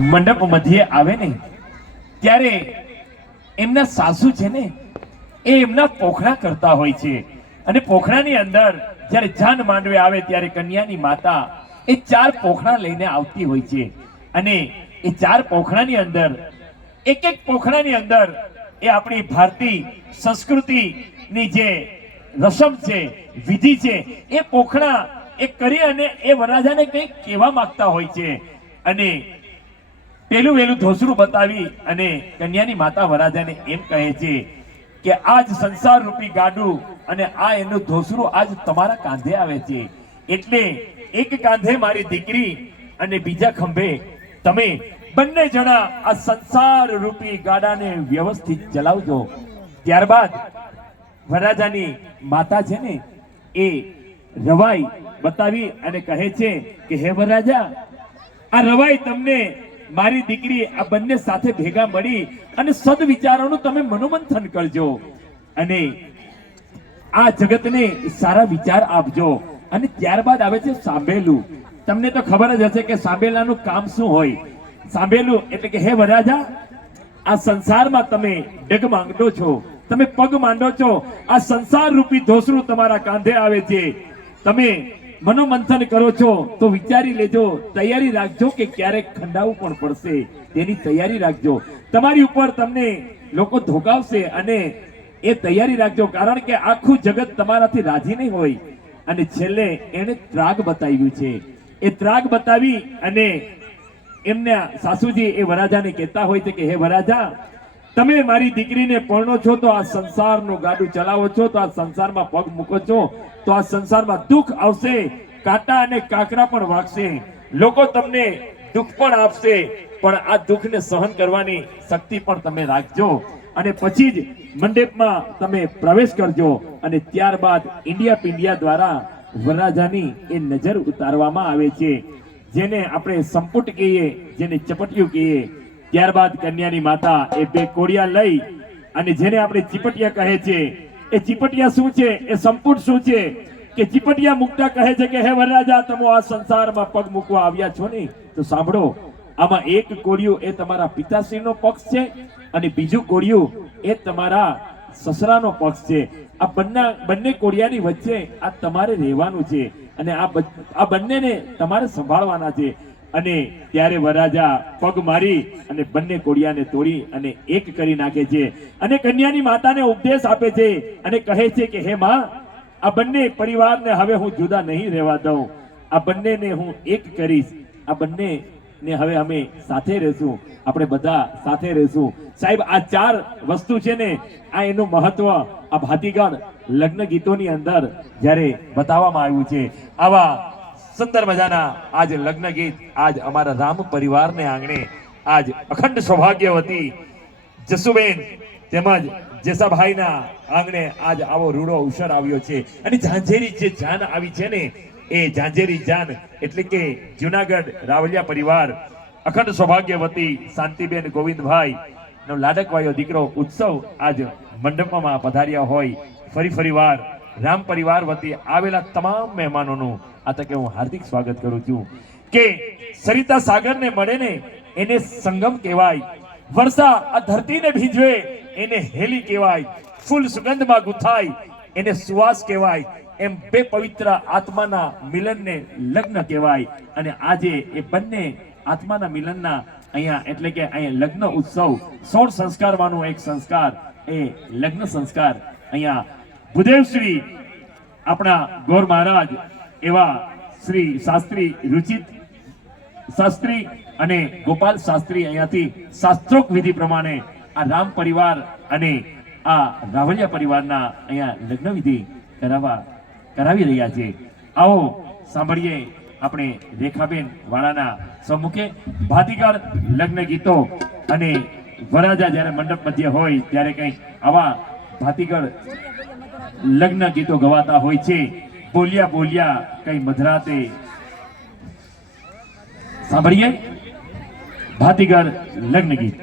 મંડપ મધ્યે આવે ને ત્યારે એમના સાસુ છે ને એ એમના પોખડા કરતા હોય છે અને પોખડાની અંદર જ્યારે જાન માંડવે આવે ત્યારે કન્યાની માતા એ 4 પોખડા લઈને આવતી હોય છે અને એ 4 પોખડાની અંદર એક પોખડાની અંદર એ આપણી ભારતીય સંસ્કૃતિની જે રસમ છે, વિધિ છે, એ પોખડા એ કરી અને એ વરરાજાને કંઈક કહેવા માંગતા હોય છે અને પેલું વેલું ધોસરું બતાવી અને કન્યાની માતા વરરાજાને એમ કહે છે કે આજ સંસાર રૂપી ગાડું અને આ એનું ધોસરું આજ તમારા કાંધે આવે છે, એટલે એક કાંધે મારી દીકરી અને બીજા ખંભે તમે બંને જણા આ સંસાર રૂપી ગાડાને વ્યવસ્થિત ચલાવજો. ત્યારબાદ વરરાજાની માતા છે ને એ રવાઈ બતાવી અને કહે છે કે હે વરરાજા, આ રવાઈ તમને મારી દીકરી આ બંને સાથે ભેગા મળી અને સદવિચારોનું તમે મનોમંથન કરજો અને આ જગતને સારા વિચાર આપજો. અને ત્યારબાદ આવે છે સાંભેલું. તમને તો ખબર જ હશે કે સાંભેલાનું કામ શું હોય. સાંભેલું એટલે કે હે વરરાજા, આ સંસારમાં તમે ડગ માંગો છો, તમે પગ માંડો છો, આ સંસાર રૂપી ધોસરું તમારા કાંધે આવે છે, તમે મનોમંથન કરો છો તો વિચારી લેજો, તૈયારી રાખજો કે ક્યારેક ખંડાવું પણ પડશે, તેની તૈયારી રાખજો. તમારી ઉપર તમને લોકો ધોકાવશે અને એ તૈયારી રાખજો, કારણ કે આખું જગત તમારાથી રાજી નહીં હોય. અને છેલ્લે એને ત્રાગ બતાવ્યું છે. એ ત્રાગ બતાવી અને એમના સાસુજી એ વરરાજાને કહેતા હોય છે કે હે વરરાજા, તમે મારી દીકરીને પરણો છો તો આ સંસારનું ગાડું ચલાવો છો, તો આ સંસારમાં પગ મૂકો છો તો આ સંસારમાં દુઃખ આવશે, કાંટા અને કાંકરા પણ વાગશે, લોકો તમને દુઃખ પણ આપશે, પણ આ દુઃખને સહન કરવાની શક્તિ પણ તમે રાખજો અને પછી જ મંડપમાં તમે પ્રવેશ કરજો. અને ત્યારબાદ ઇન્ડિયા પિંડિયા દ્વારા વરરાજાની એ નજર ઉતારવામાં આવે છે, જેને આપણે સંપુટ કહીએ, જેને ચપટિયું કહીએ. ત્યારબાદ કન્યાની માતા એ 2 કોડિયા લઈ અને જેને આપણે ચીપટિયા કહે છે, એ ચીપટિયા શું છે, એ સંપુટ શું છે કે ચીપટિયા મુકતા કહે છે કે હે વરરાજા, તમે આ સંસારમાં પગ મૂકવા આવ્યા છો ને તો સાંભળો, આમાં એક કોડિયું એ તમારા પિતાશ્રીનો પક્ષ છે અને બીજું કોડિયું એ તમારા સસરાનો પક્ષ છે. આ બંને કોડિયાની વચ્ચે આ તમારે રહેવાનું છે અને આ બંનેને તમારે સંભાળવાના છે. અને ત્યારે વરરાજા પગ મારી અને બંને કોડિયાને તોડી અને એક કરી નાખે છે અને કન્યાની માતાને ઉપદેશ આપે છે અને કહે છે કે હે માં, આ બંને પરિવારને હવે હું જુદા નહીં રહેવા દઉં, આ બંનેને હું એક કરીશ, આ બંનેને હવે અમે સાથે રહેશું, આપણે બધા સાથે રહેશું. સાહેબ, આ 4 વસ્તુ છે ને, આ એનું મહત્વ આ ભાતીગળ લગ્ન ગીતોની અંદર જ્યારે બતાવવામાં આવ્યું છે. આવા સુંદર મજાના આજ લગ્ન ગીત આજ અમારા રામ પરિવારને આંગણે આજ અખંડ સૌભાગ્યવતી જસુબેન તેમજ જેસાભાઈના આંગણે આજ આવો રૂડો અવસર આવ્યો છે. અને ઝાંઝેરી જે જાન આવી છે ને, એ ઝાંઝેરી જાન એટલે કે જુનાગઢ રાવલિયા પરિવાર અખંડ સૌભાગ્યવતી શાંતિબેન ગોવિંદભાઈ નો લાડકવાયો દીકરો ઉત્સવ આજ મંડપમાં પધાર્યા હોય. ફરી વાર રામ પરિવાર વતી આવેલા તમામ મહેમાનોનું આ તકે હું હાર્દિક સ્વાગત કરું છું. કે સરિતા સાગરને મળે ને એને સંગમ કહેવાય, વર્ષા આ ધરતીને ભીજવે એને હેલી કહેવાય, ફૂલ સુગંધમાં ગુથાય એને સુવાસ કહેવાય, એમ 2 પવિત્ર આત્માના મિલનને લગ્ન કહેવાય. અને આજે એ બંને આત્માના મિલનના અહીંયા એટલે કે અહીંયા લગ્ન ઉત્સવ 16 સંસ્કારમાંનો એક સંસ્કાર એ લગ્ન સંસ્કાર અહીંયા ભૂદેવશ્રી આપણા ગોર મહારાજ એવા શ્રી શાસ્ત્રી રુચિત શાસ્ત્રી અને ગોપાલ શાસ્ત્રી અહીંયાથી શાસ્ત્રોક્ત વિધિ પ્રમાણે આ રામ પરિવાર અને આ રાવલિયા પરિવારના અહીંયા લગ્ન વિધિ કરાવી રહ્યા છે. આવો સાંભળીએ આપણે રેખાબેન વાળાના સમ્મુખે ભાતીગળ લગ્ન ગીતો. અને વરરાજા જ્યારે મંડપ મધ્ય હોય ત્યારે કંઈક આવા ભાતીગળ લગ્ન ગીતો ગવાતા હોય છે. બોલ્યા બોલ્યા કઈ મધરાતે. સાંભળીએ ભાતીગળ લગ્ન ગીત.